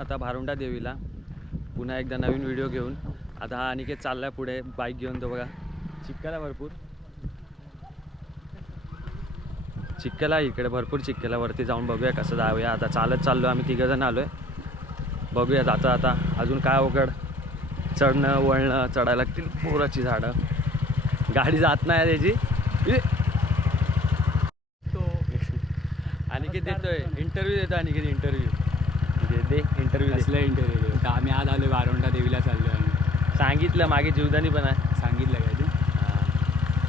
आता भारुंडा देवीला पुन्हा एकदा नवीन व्हिडिओ घेऊन. आता हा अनिकेत चाललाय पुढे बाईक घेऊन. तो बघा चिखल आहे भरपूर, चिखल आहे इकडे भरपूर चिखल आहे. वरती जाऊन बघूया कसं जाऊया. आता चालत चाललो आम्ही, 3 जण आलोय. बघूया जाता आता अजून काय अवघड चढणं वळणं. चढायला लागतील पोराची झाडं, गाडी जात नाही त्याची. अनिकेत देतोय इंटरव्ह्यू देतो. अनिकेत इंटरव्ह्यू दे इंटरव्ह्यू कसलं इंटरव्ह्यू देतो. आम्ही आज आलो भारुंडा देवीला चाललो आम्ही. सांगितलं मागे जीवदानी पण आहे. सांगितलं काय तू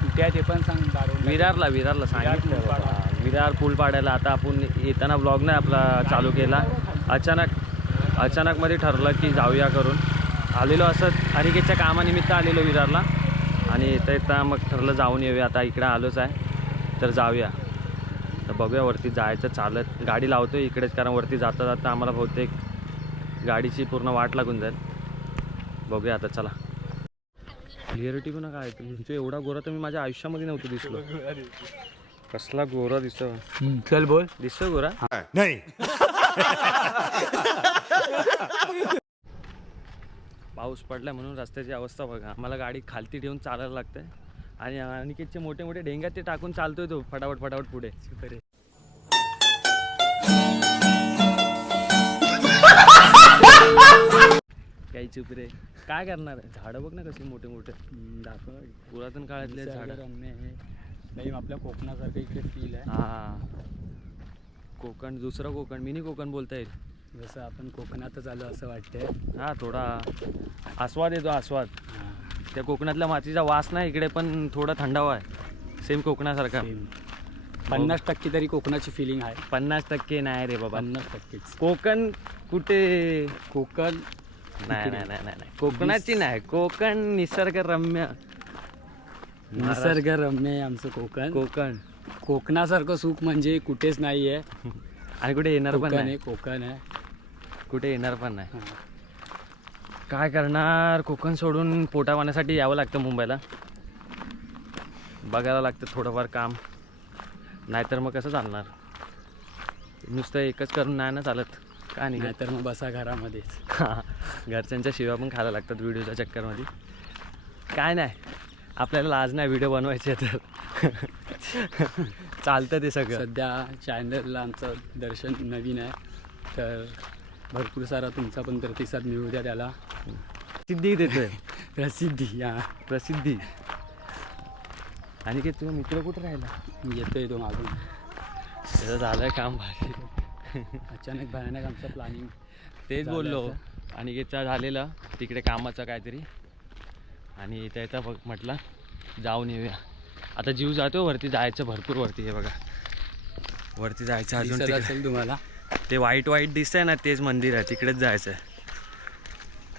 कुठे आहे ते पण सांग. विरारला सांगितलं. विरार पूल पाडायला. आता आपण येताना ब्लॉग नाही आपला चालू केला. अचानक मध्ये ठरलं की जाऊया करून. आलेलो असं अनिकेतच्या कामानिमित्त आलेलो विरारला आणि येता मग ठरलं जाऊन येऊया. आता इकडे आलोच आहे तर जाऊया. तर बघूया वरती जायचं चालत. गाडी लावतो इकडेच कारण वरती जाता जाता आम्हाला बहुतेक गाडीची पूर्ण वाट लागून जाईल. बघूया आता चला. क्लिअरिटी पण काय तुमचं एवढा गोरा तर मी माझ्या आयुष्यामध्ये नव्हतं दिसलो. कसला गोरा दिसतो. चल बोल. दिसतो गोरा नाही. पाऊस पडला म्हणून रस्त्याची अवस्था बघा. आम्हाला गाडी खालती ठेवून चालायला लागते आणि अनिकेतचे मोठे मोठे ढेंग्यात ते टाकून चालतोय तो फटाफट पुढे. काही चुप रे. काय करणार आहे. झाडं बघ ना कशी मोठे मोठे पुरातन काळातले झाडं. नाही आपल्या कोकणासारखं इकडे फील आहे. हा कोकण, दुसरं कोकण, मिनी कोकण बोलता येईल. जसं आपण कोकणातच आलो असं वाटतंय. हा थोडा आस्वाद येतो. आस्वाद त्या कोकणातल्या मातीचा वास नाही इकडे पण थोडा थंडावा आहे सेम कोकणासारखा. 50% तरी कोकणाची फिलिंग आहे. 50% नाही रे बाबा. 50%. कोकण कुठे. कोकण नाही कोकणाची नाही. कोकण निसर्गरम्य. निसर्गरम्य आहे आमचं कोकण. कोकणासारखं सुख म्हणजे कुठेच नाही आहे आणि कुठे येणार पण नाही. कोकण आहे कुठे येणार पण नाही. काय करणार. कोकण सोडून पोटा पाण्यासाठी यावं लागतं मुंबईला. बघायला लागतं थोडंफार काम. नाहीतर मग कसं चालणार. नुसतं एकच करून नाही ना चालत. का नाही तर मग बसा घरामध्येच. घरच्यांच्या शिव्या पण खायला लागतात व्हिडिओच्या चक्करमध्ये. काय नाही आपल्याला लाज नाही व्हिडिओ बनवायचे तर चालतं ते सगळं. सध्या चॅनलला आमचं दर्शन नवीन आहे तर भरपूर सारा तुमचा पण प्रतिसाद मिळू द्या त्याला. सिद्धी देतोय. प्रसिद्धी. आणि की तुझा मित्र कुठं राहिला. येतोय तो मागून. त्याचं झालंय काम भारी. अचानक भयानक आमचं प्लॅनिंग. तेच बोललो अनिकेतचा झालेलं तिकडे कामाचं काहीतरी आणि त्याचा बघ म्हटलं जाऊन येऊया. आता जीव जातो. वरती जायचं भरपूर. वरती हे बघा वरती जायचं अजून. असेल तुम्हाला ते वाईट दिसतंय ना तेच मंदिर आहे. तिकडेच जायचं आहे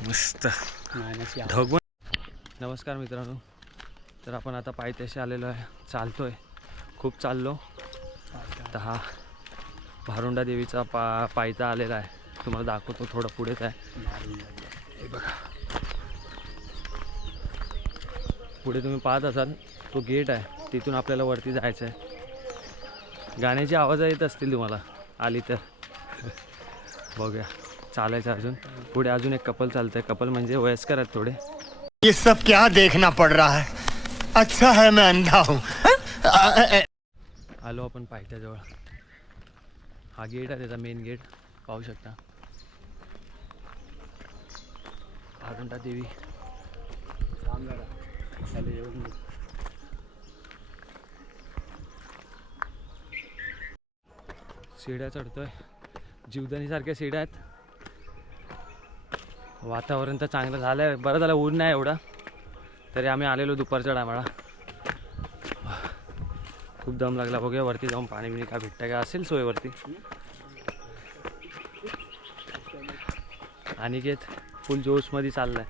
मस्त ढग. नमस्कार मित्रांनो. तर आपण आता पायथ्याशी आलेलो आहे. चालतोय खूप चाललो. तर हा भारुंडा देवीचा पायथा आलेला आहे. तुम्हाला दाखवतो थोडं पुढेच आहे. हे बघा पुढे तुम्ही पाहत असाल तो गेट आहे. तिथून आपल्याला वरती जायचं आहे. गाण्याची आवाज येत असतील तुम्हाला आली तर. बघूया चालायचं अजून पुढे. अजून एक कपल चालतंय. कपल म्हणजे वयस्कर आहेत थोडे. ये सब क्या देखना पड़ रहा है. अच्छा है मैं अंधा हूँ. आलो आपण पायथ्याजवळ. हा गेट आहे त्याचा मेन गेट पाहू शकता. भारुंडा देवी. शिड्या चढतोय. जीवदानीसारख्या शिड्या आहेत. वातावरण तर चांगलं झालंय. बरं झालं ऊन नाही एवढं. तरी आम्ही आलेलो दुपारच्या टायमाला. खूप दम लागला. बघूया वरती जाऊन पाणी बिणी काय भेटतं का असेल सोयवरती. अनिकेत फुल जोशमध्ये चाललाय.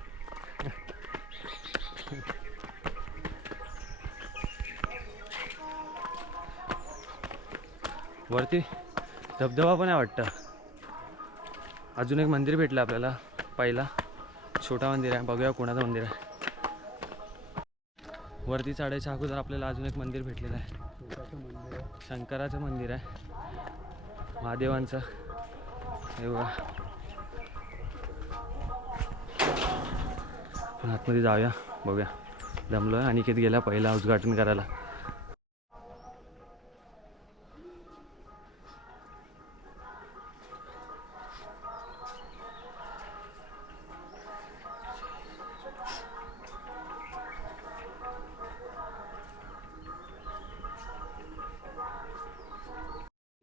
वरती धबधबा पण आहे वाटतं. अजून एक मंदिर भेटलं आपल्याला. पहिला छोटा मंदिर आहे. बघूया कोणाचं मंदिर आहे. वरती चढायच्या अगोदर आपल्याला अजून एक मंदिर भेटलेलं आहे. शंकराचं मंदिर आहे महादेवांचं. हे बघा आपण आतमध्ये जाऊया, बघूया. जमलो आहे. अनिकेत गेला पहिला उद्घाटन करायला.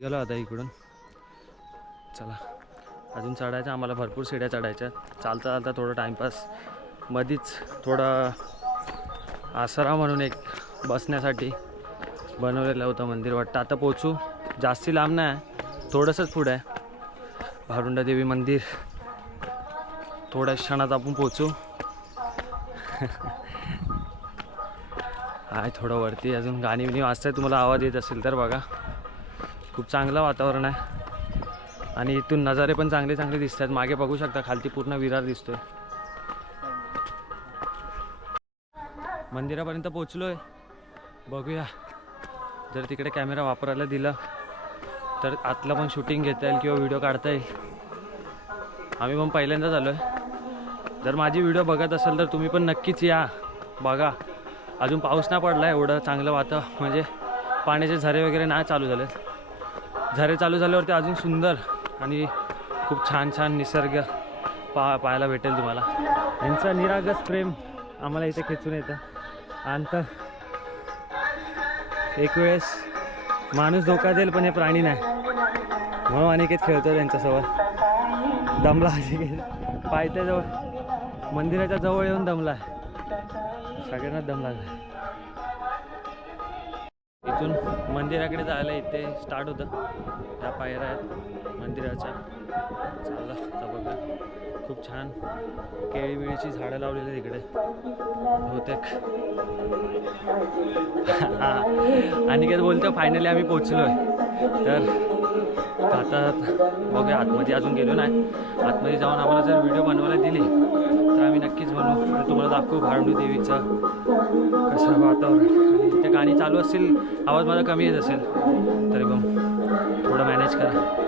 गेलो आता इकडून. चला अजून चढायचं, आम्हाला भरपूर शिड्या चढायच्या. चालता चालता थोडं टाईमपास, मधीच थोडं आसरा म्हणून एक बसण्यासाठी बनवलेलं होतं मंदिर वाटतं. आता पोचू, जास्ती लांब नाही, थोडंसंच पुढं आहे भारुंडा देवी मंदिर. थोड्या क्षणात आपण पोचू. आहे थोडं वरती, अजून गाणी बिणी वाजताय, तुम्हाला आवाज येत असेल तर बघा. खूप चांगलं वातावरण आहे आणि इथून नजारे पण चांगले चांगले दिसतात. मागे बघू शकता, खालती पूर्ण विरार दिसतोय. मंदिरापर्यंत पोचलो आहे. बघूया, जर तिकडे कॅमेरा वापरायला दिला तर आतलं पण शूटिंग घेता येईल किंवा व्हिडिओ काढता येईल. आम्ही पण पहिल्यांदाच आलो आहे. जर माझी व्हिडिओ बघत असाल तर तुम्ही पण नक्कीच या, बघा. अजून पाऊस नाही पडला आहे, एवढं चांगलं वातावरण, म्हणजे पाण्याचे झरे वगैरे नाही चालू झाले. झरे चालू झाल्यावरती अजून सुंदर आणि खूप छान छान निसर्ग पाहायला भेटेल तुम्हाला. यांचं निरागस प्रेम आम्हाला इथे खेचून येतं. आणि एक वेळेस माणूस धोका देईल पण हे प्राणी नाही, म्हणून अनिकेत खेळतो त्यांच्यासोबत. दमला अनिकेत, पायथ्याजवळ मंदिराच्या जवळ येऊन दमला, सगळ्यांनाच दम लागला. इथून मंदिराकडे जायला इथे स्टार्ट होतं. ह्या पायऱ्या आहेत मंदिराच्या. चालला आता बघा, खूप छान केळी बिळीची झाडं लावलेली आहेत इकडे बहुतेक. अनिकेत बोलतो फायनली आम्ही पोचलो आहे. तर आता बघूया, आतमध्ये अजून गेलो नाही. आतमध्ये जाऊन आम्हाला जर व्हिडिओ बनवायला दिली तर आम्ही नक्कीच बनवू. तर तुम्हाला दाखवू भारुंडी देवीचं कसं वातावरण. ते गाणी चालू असतील, आवाज माझा कमी येत असेल तरी पण थोडं मॅनेज करा.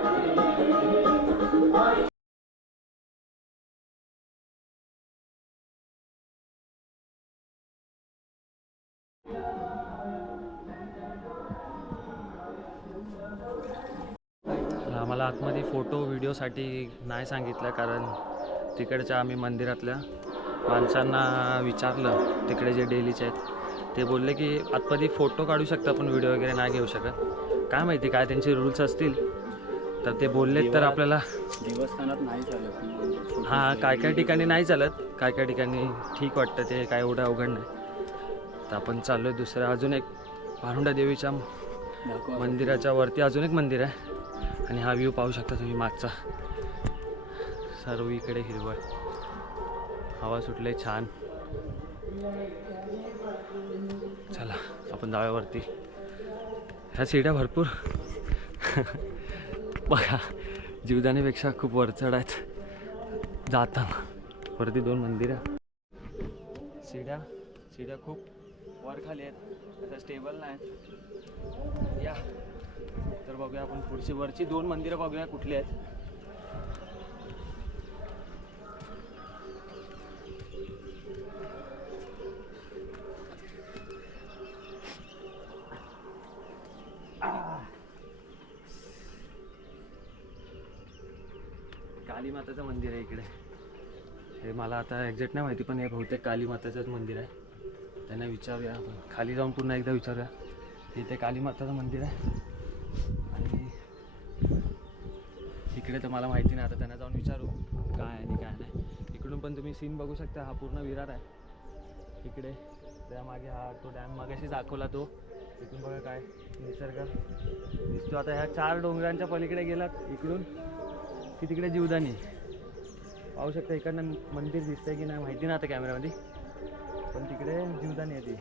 आम्हाला आतमध्ये फोटो व्हिडिओसाठी नाही सांगितलं, कारण तिकडच्या आम्ही मंदिरातल्या माणसांना विचारलं, तिकडे जे डेलीचे आहेत, ते बोलले की आतमध्ये फोटो काढू शकता पण व्हिडिओ वगैरे नाही घेऊ शकत. काय माहिती काय त्यांचे रूल्स असतील, तर ते बोललेत. तर आपल्याला देवस्थानात नाही चालत. हां, काय काय ठिकाणी नाही चालत, काय काय ठिकाणी ठीक वाटतं, ते काय एवढं अवघड नाही. तर आपण चाललो आहे दुसरं, अजून एक भारुंडा देवीच्या मंदिराच्या वरती अजून एक मंदिर आहे. आणि हा व्ह्यू पाहू शकता तुम्ही मागचा, सर्व इकडे हिरवळ, हवा सुटले छान. चला आपण जाऊया वरती. ह्या सीड्या भरपूर बघा, जीवदानीपेक्षा खूप वर चढ आहेत जाताना. वरती 2 मंदिरं, सीड्या खूप वर खाली आहेत, आता स्टेबल नाही. या तर बघूया आपण पुढची वरची 2 मंदिरं बघूया कुठली आहेत. काली माताचं मंदिर आहे इकडे. हे मला आता एक्झॅक्ट नाही माहिती, पण हे बहुतेक काली माताचंच मंदिर आहे. त्यांना विचारूया आपण, खाली जाऊन पुन्हा एकदा विचारूया. इथे काली माताचं मंदिर आहे आणि इकडे तर मला माहिती नाही. आता त्यांना जाऊन विचारू काय आणि काय नाही. इकडून पण तुम्ही सीन बघू शकता, हा पूर्ण विरार आहे इकडे. त्यामागे हा तो डॅम मागाशी दाखवला तो, इथून बघा काय निसर्ग दिसतो. आता ह्या 4 डोंगरांच्या पलीकडे गेलात इकडून की तिकडे जीवदानी पाहू शकता. इकडनं मंदिर दिसतंय की नाही माहिती नाही आता कॅमेऱ्यामध्ये, पण तिकडे जीवदानी आहे ती.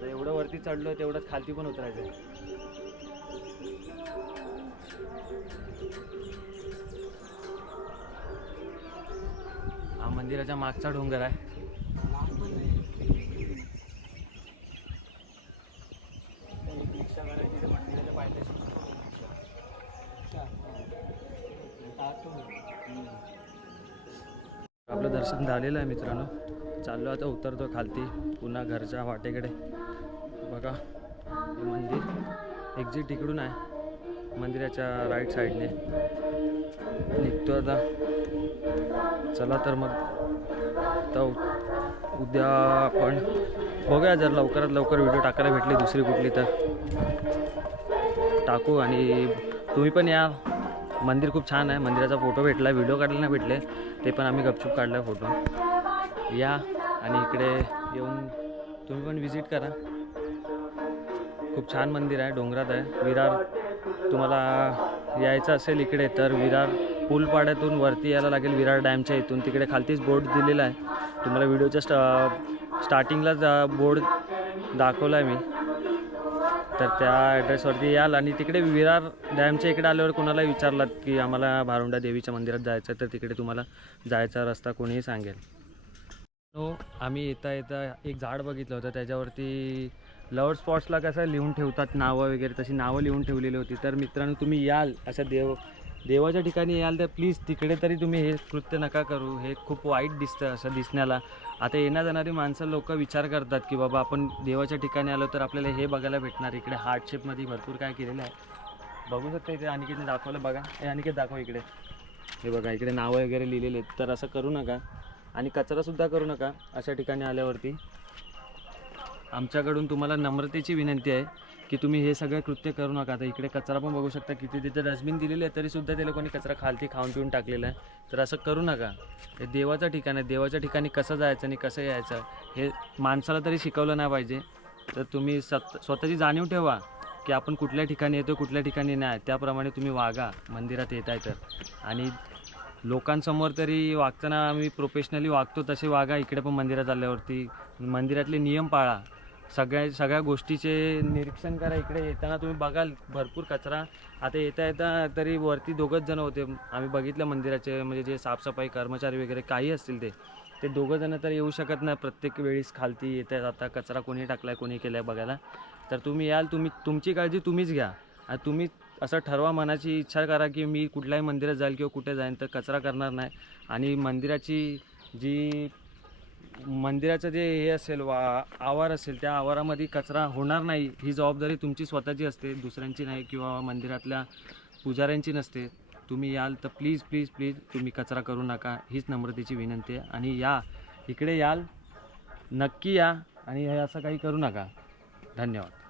तर एवढं वरती चढलो तेवढंच खालती पण उतरायचं. हा मंदिराच्या मागचा डोंगर आहे. आपलं दर्शन झालेलं आहे मित्रांनो. चाललो आता उतरतो खालती पुन्हा घरच्या वाटेकडे. बघा हे मंदिर एक्झिट इकडून आहे, मंदिराच्या राईट साईडने निघतो आता. चला तर मग आता उद्या आपण बघूया, जर लवकरात लवकर व्हिडिओ टाकायला भेटली दुसरी कुठली तर टाकू. आणि तुम्ही पण या, मंदिर खूप छान आहे. मंदिराचा फोटो भेटला, व्हिडिओ काढायला नाही भेटले ते पण आम्ही गपचूप काढला फोटो. या आणि इकडे येऊन तुम्ही पण विजिट करा. खूप छान मंदिर आहे, डोंगरात आहे. विरार तुम्हाला यायचं असेल इकडे तर विरार पुलपाड्यातून वरती यायला लागेल, विरार डॅमच्या इथून. तिकडे खालतीच बोर्ड दिलेला आहे तुम्हाला, व्हिडिओच्या स्टार्टिंगलाच बोर्ड दाखवला आहे मी. तर त्या ॲड्रेसवरती याल आणि तिकडे विरार डॅमच्या इकडे आल्यावर कोणाला विचारलात की आम्हाला भारुंडा देवीच्या मंदिरात जायचं तर तिकडे तुम्हाला जायचा रस्ता कोणीही सांगेल. आम्ही येता एक झाड बघितलं होतं, त्याच्यावरती लव्हर स्पॉट्सला कसं लिहून ठेवतात नावं वगैरे, तशी नावं लिहून ठेवलेली होती. तर मित्रांनो तुम्ही याल अशा देवाच्या ठिकाणी याल तर प्लीज तिकडे तरी तुम्ही हे कृत्य नका करू. हे खूप वाईट दिसतं असं दिसण्याला. आता येणार जाणारी माणसं लोक विचार करतात की बाबा आपण देवाच्या ठिकाणी आलो तर आपल्याला हे बघायला भेटणार. इकडे हार्ट शेपमध्ये भरपूर काय केलेलं आहे बघू शकता. इथे अनिकेतने दाखवलं बघा, हे अनिकेत दाखव इकडे. हे बघा इकडे नावं वगैरे लिहिलेले आहेत. तर असं करू नका आणि कचरासुद्धा करू नका अशा ठिकाणी आल्यावरती. आमच्याकडून तुम्हाला नम्रतेची विनंती आहे की तुम्ही हे सगळं कृत्य करू नका. आता इकडे कचरा पण बघू शकता, किती तिथे डस्टबिन दिलेले आहे तरीसुद्धा ते लोकांनी कचरा खालती खाऊन पिऊन टाकलेला आहे. तर असं करू नका. हे देवाचं ठिकाण आहे, देवाच्या ठिकाणी कसं जायचं आणि कसं यायचं हे माणसाला तरी शिकवलं नाही पाहिजे. तर तुम्ही स्वतःची जाणीव ठेवा की आपण कुठल्या ठिकाणी येतो कुठल्या ठिकाणी नाही, त्याप्रमाणे तुम्ही वागा मंदिरात येत आहे तर. आणि लोकांसमोर तरी वागताना आम्ही प्रोफेशनली वागतो तसे वागा. इकडे पण मंदिरात आल्यावरती मंदिरातले नियम पाळा. सगळ्या गोष्टीचे निरीक्षण करा. इकडे येताना तुम्ही बघाल भरपूर कचरा. आता येता तरी वरती 2घंच जण होते आम्ही बघितलं मंदिराचे, म्हणजे जे साफसफाई कर्मचारी वगैरे काही असतील ते 2 जण तर येऊ शकत नाही प्रत्येक वेळेस खालती येतात. आता कचरा कोणी टाकला आहे कोणी केला आहे बघायला. तर तुम्ही याल, तुमची काळजी तुम्हीच घ्या. आणि तुम्ही असं ठरवा, मनाची इच्छा करा की मी कुठल्याही मंदिरात जाईल किंवा कुठे जाईन तर कचरा करणार नाही. आणि मंदिराचं जे हे असेल आवार असेल त्या आवारामध्ये कचरा होणार नाही, ही जबाबदारी तुमची स्वतःची असते, दुसऱ्यांची नाही किंवा मंदिरातल्या पुजाऱ्यांची नसते. तुम्ही याल तर प्लीज प्लीज प्लीज तुम्ही कचरा करू नका, हीच नम्रतेची विनंती आहे. आणि इकडे याल नक्की या आणि हे असं काही करू नका. धन्यवाद.